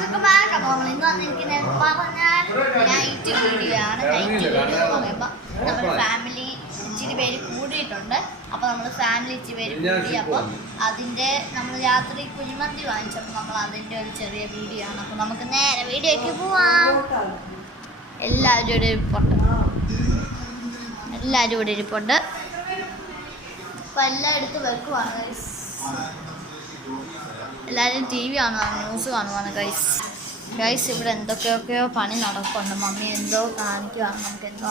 നമ്മൾ ഇന്ന് വന്നിരിക്കുന്നത് പറഞ്ഞാൽ നൈറ്റ് വീഡിയോ ആണ്. നൈറ്റ് വീഡിയോ എന്ന് പറയുമ്പോൾ നമ്മൾ ഫാമിലി ഇച്ചിരി പേര് കൂടിയിട്ടുണ്ട്. അപ്പോൾ നമ്മൾ ഫാമിലി ഇച്ചിരി പേര് കൂടി. അപ്പോൾ അതിൻ്റെ നമ്മൾ രാത്രി കുഴിമന്തി വാങ്ങിച്ചപ്പോൾ നമ്മൾ അതിൻ്റെ ഒരു ചെറിയ വീഡിയോ ആണ്. അപ്പോൾ നമുക്ക് നേരെ വീഡിയോയ്ക്ക് പോവാം. എല്ലാവരും ഇവിടെ ഇരിപ്പുണ്ട്. അപ്പോൾ എല്ലാം എടുത്ത് വെക്കുവാണ്. എല്ലാവരും ടി വി കാണുവാണ്, ന്യൂസ് കാണുവാണ്. ഗൈസ് ഇവിടെ എന്തൊക്കെയൊക്കെയോ പണി നടക്കുന്നുണ്ട്. മമ്മി എന്തോ കാണിക്കുവാണ്. നമുക്ക് എന്തോ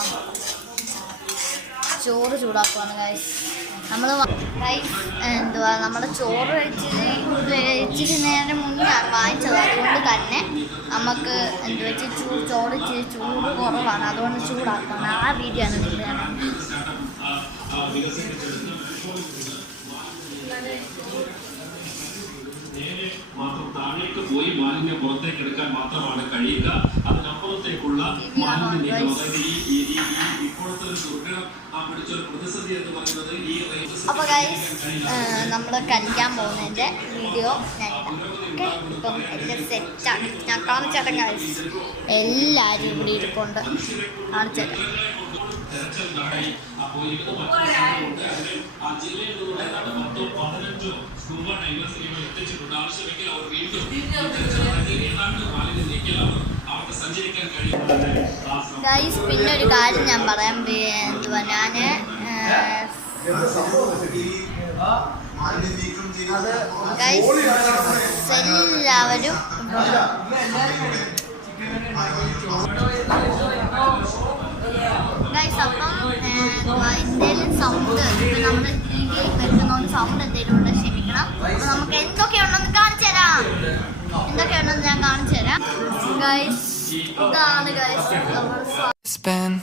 ചോറ് ചൂടാക്കുവാണ് ഗൈസ്. നമ്മൾ എന്തുവാ നമ്മുടെ ചോറ് ഇച്ചിരി നേരം മുന്നെയാണ് വാങ്ങിച്ചത്. അതുകൊണ്ട് തന്നെ നമുക്ക് എന്ത് വെച്ച് ചോറ് ഇച്ചിരി ചൂട് കുറവാണ്. അതുകൊണ്ട് ചൂടാക്കണം. ആ വീഡിയോ ആണ് നിങ്ങൾ മാത്രം താഴേക്ക് പോയി മാലിന്യം പുറത്തേക്ക് എടുക്കാൻ മാത്രമാണ് കഴിയുക. അതിനപ്പുറത്തേക്കുള്ള മാലിന്യ നീക്കം, അതായത് ഈ ഇപ്പോഴത്തെ ഒരു ദുർഘടം പിടിച്ചൊരു പ്രതിസന്ധി എന്ന് പറയുന്നത് ഈ അപ്പോൾ ഗൈസ് നമ്മൾ കഴിക്കാൻ പോകുന്നതിൻ്റെ വീഡിയോ ഇപ്പം എൻ്റെ സെറ്റാണ്. ഞാൻ കാണിച്ചേട്ടൻ ഗൈസ്. എല്ലാവരും ഇവിടെ ഇരിപ്പുണ്ട്. കാണിച്ചേട്ടൻ. ഗൈസ് പിന്നെ ഒരു കാര്യം ഞാൻ പറയാം. എന്തുവാ ഞാൻ ഗൈസ് എല്ലാവരും ഗൈസ് അപ്പം എന്തെങ്കിലും സൗണ്ട് ഇപ്പം നമ്മൾ ടി വിയിൽ വെക്കുന്ന സൗണ്ട് എന്തെങ്കിലും ഉണ്ട് ക്ഷമിക്കണം. അപ്പം നമുക്ക് എന്തൊക്കെയുണ്ടെന്ന് കാണിച്ചു തരാം. എന്തൊക്കെയുണ്ടെന്ന് ഞാൻ കാണിച്ചു തരാം. ഗൈസ് ഇതാണ് guys. It's been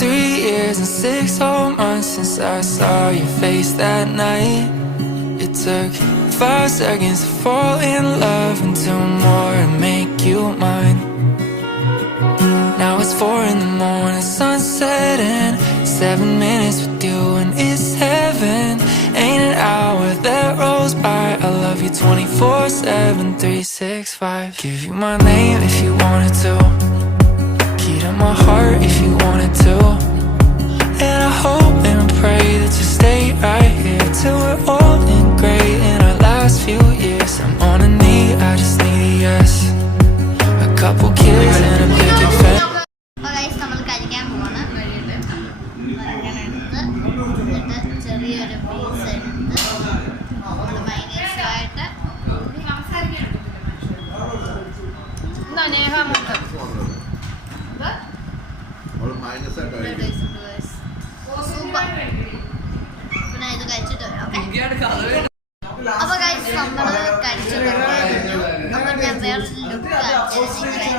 3 years and 6 whole months since I saw your face that night. It took 5 seconds to fall in love and 2 more to make you mine. Now it's 4 in the morning, sunset and 7 minutes with you and it's heaven. Ain't an hour that rolls by. I love you 24/7, 365. Give you my name if you wanted to. Key to my heart if you wanted to. And I hope and pray that you stay right here till we're old and gray in our last few years. I'm on a knee, I just need a yes. A couple kids and a picket fence. നമ്മൾ കഴിക്കാൻ പോവാണ്. ചെറിയൊരു piece എടുത്ത് നമ്മൾ മൈനസായിട്ട് super. പിന്നെ ഇത് കഴിച്ചിട്ട് വരാം. അപ്പൊ കഴിച്ച് നമ്മള് കഴിച്ചിട്ട് അപ്പൊ ഞാൻ വേറൊരു ലുക്ക്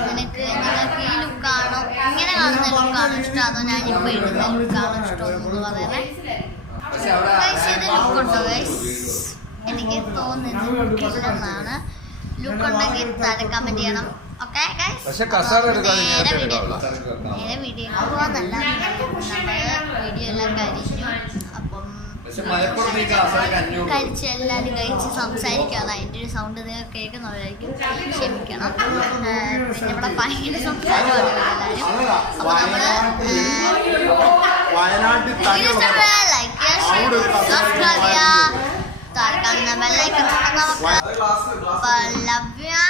നിനക്ക് ഈ ലുക്കാണോ ഇങ്ങനെ കാണുന്ന ലുക്കാണോ ഇഷ്ടം, അതോ ഞാൻ ഇപ്പൊ ഇടുന്ന ലുക്കാണോ ഇഷ്ടം എന്ന് പറയണേ. ഇത് ലുക്കുണ്ടോ ഗൈസ്? എനിക്ക് തോന്നുന്നത് ലുക്കില്ലെന്നാണ്. ലുക്കുണ്ടെങ്കിൽ താഴെ കമന്റ് ചെയ്യണം. ഓക്കെ ഗൈസ്, നേരെ വീഡിയോ പോവാന്നല്ല, നമ്മള് വീഡിയോ എല്ലാം കഴിഞ്ഞു. അപ്പം കഴിച്ച് എല്ലാവരും കഴിച്ച് സംസാരിക്കാതെ അതിൻ്റെ ഒരു സൗണ്ട് നിങ്ങൾ കേൾക്കുന്നവരായിരിക്കും, ക്ഷമിക്കണം. പിന്നെ ഇവിടെ ഭയങ്കര സംസാരമാണ് എല്ലാവരും. അപ്പോൾ നമ്മൾ ലൈക്ക് ചെയ്യുക, സബ്സ്ക്രൈബ് ചെയ്യുക, താഴെ കാണുന്ന ബെല്ലൈക്കൺ നമുക്ക് ലവ് യു.